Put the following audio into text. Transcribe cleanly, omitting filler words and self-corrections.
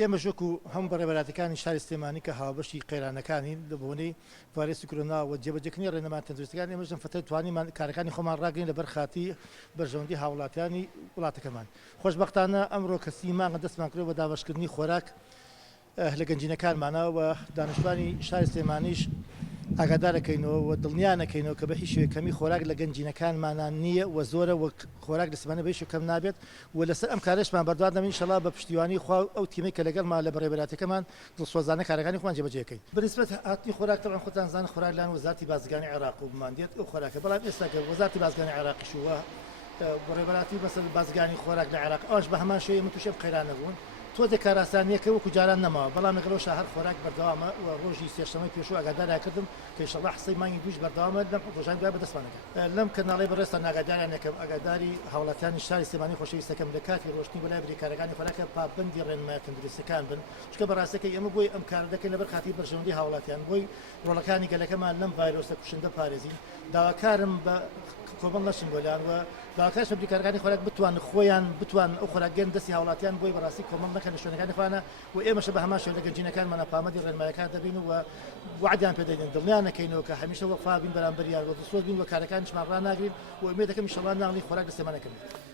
ئێمە ژوەکو هەموو بەڕێوەبەراتەکانی شاری سلێمانی کە هاوبەشی قەیرانەکانی لە بۆنەی ڤایرۆسی کۆرۆنا و جێبەجێکردنی ڕێنەمان تەندروستیەکان ئێمەش لەم فترەی توانیمان کارەکانی خۆمان ڕاگەین لەبەر خاتی بەرژەوەندی هاوڵاتیانی وڵاتەکەمان. خۆشبەختانە ئەمڕۆ کە سی مانگە دەستمان کردەوە بە دابەشکردنی خۆراک لە گەنجینەکانمانەوە و دانیشتوانی شاری سلێمانیش ئاگادارەکەینەوە و دڵنیانەکەینەوە کە بە هیچ شێوەیەکەمی خۆراک لە گەنجینەکانمانان نییە و زۆرە وەک خۆراک لە سلێمانە بە هیچ شێوەیەک کەم نابێت و لەسەر ئەم کارەشمان بەردەوام دەمین ئینشەڵا بە پشتیوانی خوا ئەو تیمەی کە لەگەڵمان لە بەڕێوەبەراتەکەمان دڵسۆزانە کارەکانی خۆمان جێبەجێکەین. بەنسبەت هاتنی خۆراک تەبعاً خۆتان زانن خۆراک لایەن وەزارەتی بازرگانی عێراق و بماندێت ئەو خۆراکە، بەڵام ئێستا کە وەزارەتی بازرگانی عێراقیش وە بەڕێوەبەراتی بەسەر بازرگانی خۆراک لە عێراق ئەوەش بە هەمان شێوەیە من تووشی ئەم قەیرانە بوون. تۆ دەکاراسانیەکە وەکو جاران نەماوە، بەڵام لەگەڵەوە هەر خۆراک بەردەوامە و ڕۆژی سێشەمەی پێشوو ئاگاداریان کردم کە ئینشەڵا حسەی مانگی دووش بەردەوامە لەم ڕۆژان دوای بەدەستمانەکە. لەم کەناڵەی بەڕێستان ئاگاداریان یەکەم ئاگاداری هاوڵاتیانی شاری سلێمانی خۆشەویستەکەم لە کاتی ڕۆشتنی بەلای بریکارەکانی خۆراکە پابەندی ڕێنمای تەندروستیەکان بن، چونکە بەڕاستیەکەی ئێمە بۆی ئەم کارە دەکەین لەبەر خاتی بەرژەوەندی هاوڵاتیان، بۆی ڕۆڵەکانی گەلەکەمان لەم ڤایرۆسە کوشندە پارێزین. داواکارم بە کۆمەڵ نەچن بۆلایان و داواکارش بە بریکارەکانی خۆراک بتوان خۆیان بتوان ئەو خۆراکگەن دەستی هاوڵاتیان بۆی بەڕاستی کۆمەڵ نەکەن لە شوێنەکانی خۆیانە و ئێمەش بە هەمان شێوە لە گەنجینەکانمانە پامەدی ڕێنماییەکان دەبین و وعدیان پێدەدەین، دڵنیانەکەینەوە کە هەمیشە وەقفا بین بەرامبەریان و دڵسۆز بین و کارەکانیشمان ڕاناگرین و ئومێد دەکەم ئینشەڵا ناڵی خۆراک لە سلێمانەکە بێت.